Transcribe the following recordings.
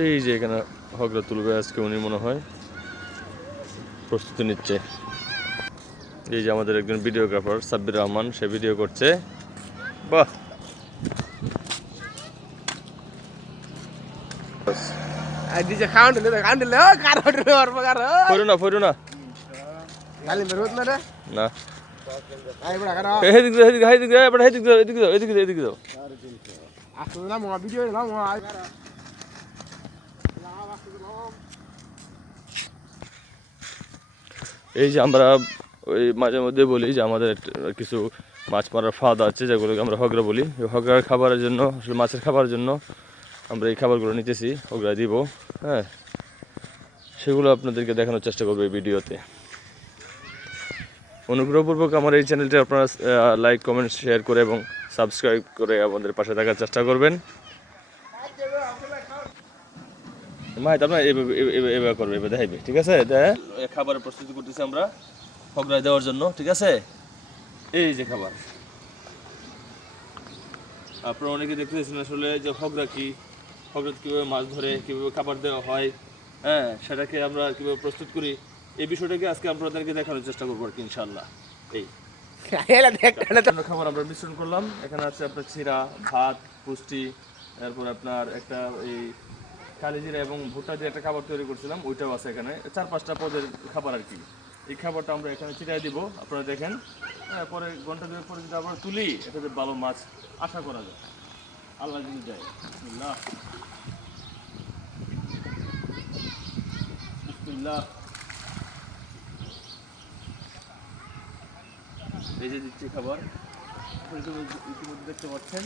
এই যে এখানে হগরা তুলবে আজকে উনি মনে হয় প্রস্তুতি নিচ্ছে। এই যে আমাদের একজন ভিডিওগ্রাফার সাব্বির রহমান, সে ভিডিও করছে। বাহ, ফইরো না ফইরো না না, এদিকে এদিকে এদিকে এবার এদিকে যাও এদিকে যাও এদিকে যাও এদিকে যাও। এই যে আমরা ওই মাঝে মধ্যে বলি যে আমাদের কিছু মাছ মারার ফাঁদ আছে যেগুলোকে আমরা হগরা বলি। হগরার খাবারের জন্য, আসলে মাছের খাবারের জন্য আমরা এই খাবারগুলো নিতেছি, হগরা দিব। হ্যাঁ, সেগুলো আপনাদেরকে দেখানোর চেষ্টা করবো এই ভিডিওতে। অনুগ্রহপূর্বক আমার এই চ্যানেলটি আপনারা লাইক কমেন্ট শেয়ার করে এবং সাবস্ক্রাইব করে আমাদের পাশে থাকার চেষ্টা করবেন। মাই আপনার এভাবে করবে, এভাবে দেখাইবে, ঠিক আছে? খাবারের প্রস্তুতি করতেছি আমরা হগরায় দেওয়ার জন্য, ঠিক আছে? এই যে খাবার, আপনারা অনেকে দেখতেছেন আসলে যে হগরা কি, হগরা কীভাবে মাছ ধরে, কীভাবে খাবার দেওয়া হয়, হ্যাঁ, সেটাকে আমরা কীভাবে প্রস্তুত করি, এই বিষয়টাকে আজকে আপনাদেরকে দেখানোর চেষ্টা করবো আর কি, ইনশাল্লাহ। এই খাবার আমরা মিশ্রণ করলাম। এখানে আছে আপনার চিরা, ভাত, পুষ্টি, তারপর আপনার একটা এই কালিজিরা এবং ভুট্টা দিয়ে একটা খাবার তৈরি করছিলাম, ওইটাও আছে এখানে। 4-5টা পদের খাবার আর কি। এই খাবারটা আমরা এখানে ছিটাই দিব, আপনারা দেখেন। হ্যাঁ, পরে ঘন্টা 2 পরে যদি আমরা তুলি, এটাতে ভালো মাছ আশা করা যায়, আল্লাহ যদি যায়। বিসমিল্লাহ বিসমিল্লাহ। এই যে দিচ্ছি খাবার, ইতিমধ্যে দেখতে পাচ্ছেন।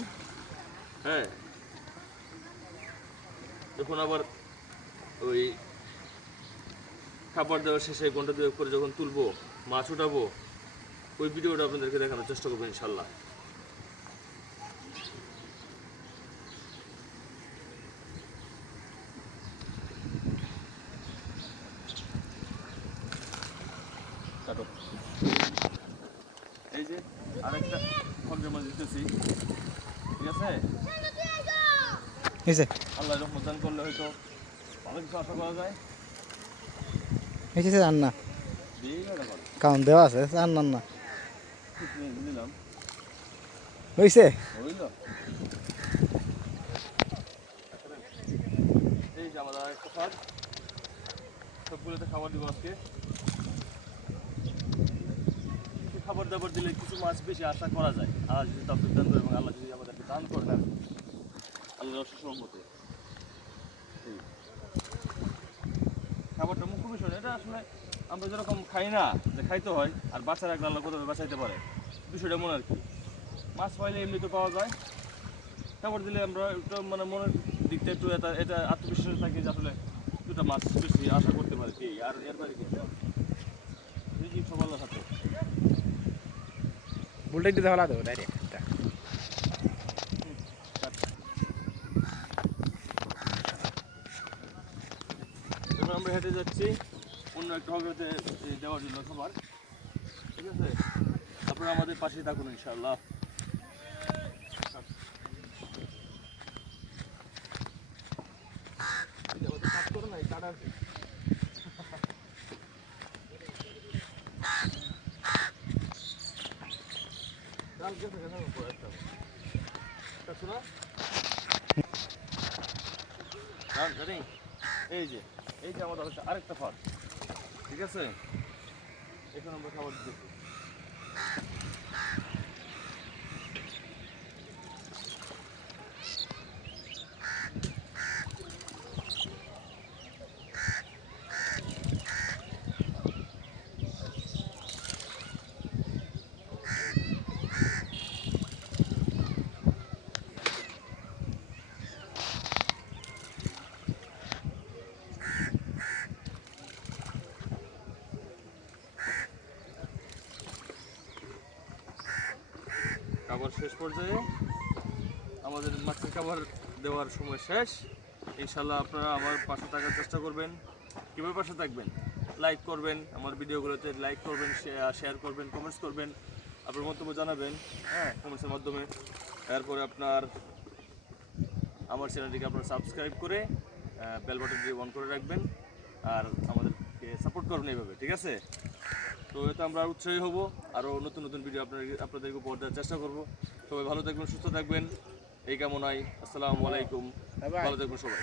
হ্যাঁ, যখন আবার ওই খাবার দেওয়ার শেষে ঘন্টা 2 পরে যখন তুলবো, মাছ উঠাবো, ওই ভিডিওটা আপনাদেরকে দেখানোর চেষ্টা করবো ইনশাল্লাহ। কাটো। এই যে আরেকটা হগরা মাছ দিতেছি, ঠিক আছে? আল্লাহ রহমত দান করলে হয়তো ভালো কিছু আশা করা যায়। রান্না কাউন দেওয়া আছে রান্নার না নিলাম, হয়েছে। হইল। এই যে আমাদের আরেকটা ফাঁদ, সবগুলোতে খাবার দিব আজকে। কিছু খাবার দাবার দিলে কিছু মাছ বেশি আশা করা যায়, আল্লাহ যদি তৌফিক দান করে এবং আল্লাহ যদি আমাদেরকে দান করেন, আল্লাহর অশেষ রহমতে। খাবারটা মুখ্য বিষয়, এটা আসলে আমরা যেরকম খাই না, যে খাইতে হয়, আর বাচ্চা রাখলে আল্লাহ কোথাও বাঁচাইতে পারে, বিষয়টা মনে আর কি। মাছ পাইলে এমনি তো পাওয়া যায়, খাবার দিলে আমরা একটু মানে মনের দিকটা একটু এটা আত্মবিশ্বাস থাকে যে আসলে দুটা মাছ বেশি আশা করতে পারে কি। আর এর বাইরে কিছু সব আল্লাহ থাকে। বুলটা একটু দেখা দেবো ডাইরেক্ট। এবার আমরা হেঁটে যাচ্ছি অন্য একটা হগরাতে দেওয়ার জন্য খাবার, ঠিক আছে? আপনারা আমাদের পাশেই থাকুন ইনশাআল্লাহ। এই যে এই যে আমাদের আরেকটা ফাঁদ, ঠিক আছে? এখন আমরা খাবার দিচ্ছি। খাবার শেষ পর্যায়ে, আমাদের মাছের খাবার দেওয়ার সময় শেষ। ইনশাল্লাহ আপনারা আমার পাশে থাকার চেষ্টা করবেন। কীভাবে পাশে থাকবেন? লাইক করবেন, আমার ভিডিওগুলোতে লাইক করবেন, শেয়ার করবেন, কমেন্টস করবেন, আপনার মন্তব্য জানাবেন, হ্যাঁ, কমেন্টসের মাধ্যমে। তারপরে আপনার আমার চ্যানেলটিকে আপনারা সাবস্ক্রাইব করে বেল বাটনটি অন করে রাখবেন আর আমাদেরকে সাপোর্ট করবেন এইভাবে, ঠিক আছে? তো এতে আমরা উৎসাহী হব, আরও নতুন নতুন ভিডিও আপনাদেরকে উপহার দেওয়ার চেষ্টা করব। সবাই ভালো থাকবেন, সুস্থ থাকবেন এই কামনায়। আসসালামু আলাইকুম, ভালো থাকবেন সবাই।